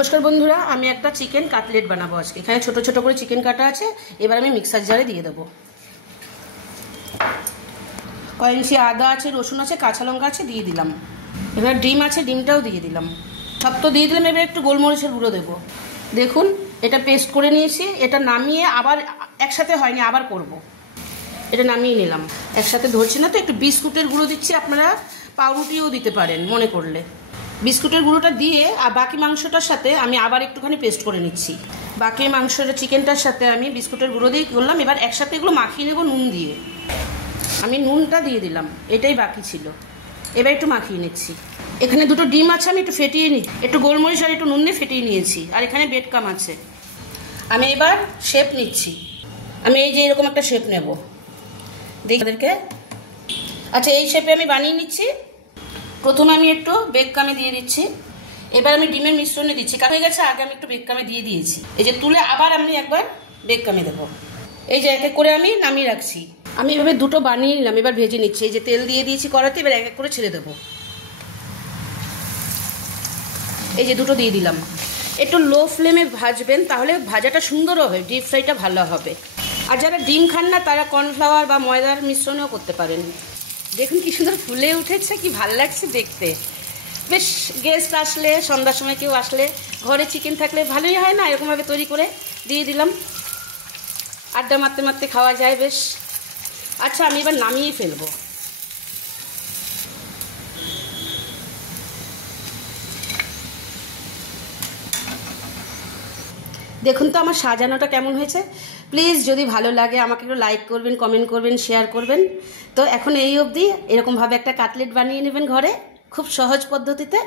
নমস্কার বন্ধুরা, আমি একটা চিকেন কাটলেট বানাবো আজকে। এখানে ছোট ছোট করে চিকেন কাটা আছে। এবার আমি মিক্সার জারে দিয়ে দেবো। কয়েক ইঞ্চি আদা আছে, রসুন আছে, কাঁচা লঙ্কা আছে, দিয়ে দিলাম। এবার ডিম আছে, ডিমটাও দিয়ে দিলাম। সব তো দিয়ে দিলাম। এবার একটু গোলমরিচের গুঁড়ো দেবো। দেখুন, এটা পেস্ট করে নিয়েছি। এটা নামিয়ে আবার একসাথে হয়নি, আবার করব। এটা নামিয়ে নিলাম। একসাথে ধরছি না তো, একটু বিস্কুটের গুঁড়ো দিচ্ছি। আপনারা পাউরুটিও দিতে পারেন মনে করলে। বিস্কুটের গুঁড়োটা দিয়ে আর বাকি মাংসটার সাথে আমি আবার একটুখানি পেস্ট করে নিচ্ছি। বাকি মাংসটা চিকেনটার সাথে আমি বিস্কুটের গুঁড়ো দিয়ে করলাম। এবার একসাথে এগুলো মাখিয়ে নেব নুন দিয়ে। আমি নুনটা দিয়ে দিলাম, এটাই বাকি ছিল। এবার একটু মাখিয়ে নিচ্ছি। এখানে দুটো ডিম আছে, আমি একটু ফেটিয়ে নিই। একটু গোলমরিচ আর একটু নুন দিয়ে ফেটিয়ে নিয়েছি। আর এখানে বেডকাম আছে। আমি এবার শেপ নিচ্ছি। আমি এই যে এরকম একটা শেপ নেব। দেখি তাদেরকে। আচ্ছা, এই শেপে আমি বানিয়ে নিচ্ছি। প্রথমে আমি একটু বেককামে দিয়ে দিচ্ছি। এবার আমি ডিমের মিশ্রণে দিচ্ছি। কারণ হয়ে গেছে, আগে আমি একটু বেককামে দিয়ে দিয়েছি। এই যে তুলে আবার আমি একবার বেককামে দেবো। এই যে এক এক করে আমি নামিয়ে রাখছি। আমি এভাবে দুটো বানিয়ে নিলাম। এবার ভেজে নিচ্ছি। এই যে তেল দিয়ে দিয়েছি কড়াতে। এবার এক এক করে ছেড়ে দেবো। এই যে দুটো দিয়ে দিলাম। একটু লো ফ্লেমে ভাজবেন, তাহলে ভাজাটা সুন্দর হবে, ডিপ ফ্রাইটা ভালো হবে। আর যারা ডিম খান না, তারা কর্নফ্লাওয়ার বা ময়দার মিশ্রণেও করতে পারেন। দেখুন কি সুন্দর ফুলে উঠেছে, কি ভালো লাগছে দেখতে। বেশ, গেস্ট আসলে, সন্ধ্যার সময় কেউ আসলে, ঘরে চিকেন থাকলে ভালোই হয় না? এরকমভাবে তৈরি করে দিয়ে দিলাম। আড্ডা মারতে মারতে খাওয়া যায় বেশ। আচ্ছা, আমি এবার নামিয়ে ফেলবো। দেখুন তো আমার সাজানোটা কেমন হয়েছে। প্লিজ যদি ভালো লাগে আমাকে একটু লাইক করবেন, কমেন্ট করবেন, শেয়ার করবেন। তো এখন এই অবধি এরকমভাবে একটা কাটলেট বানিয়ে নেবেন ঘরে, খুব সহজ পদ্ধতিতে।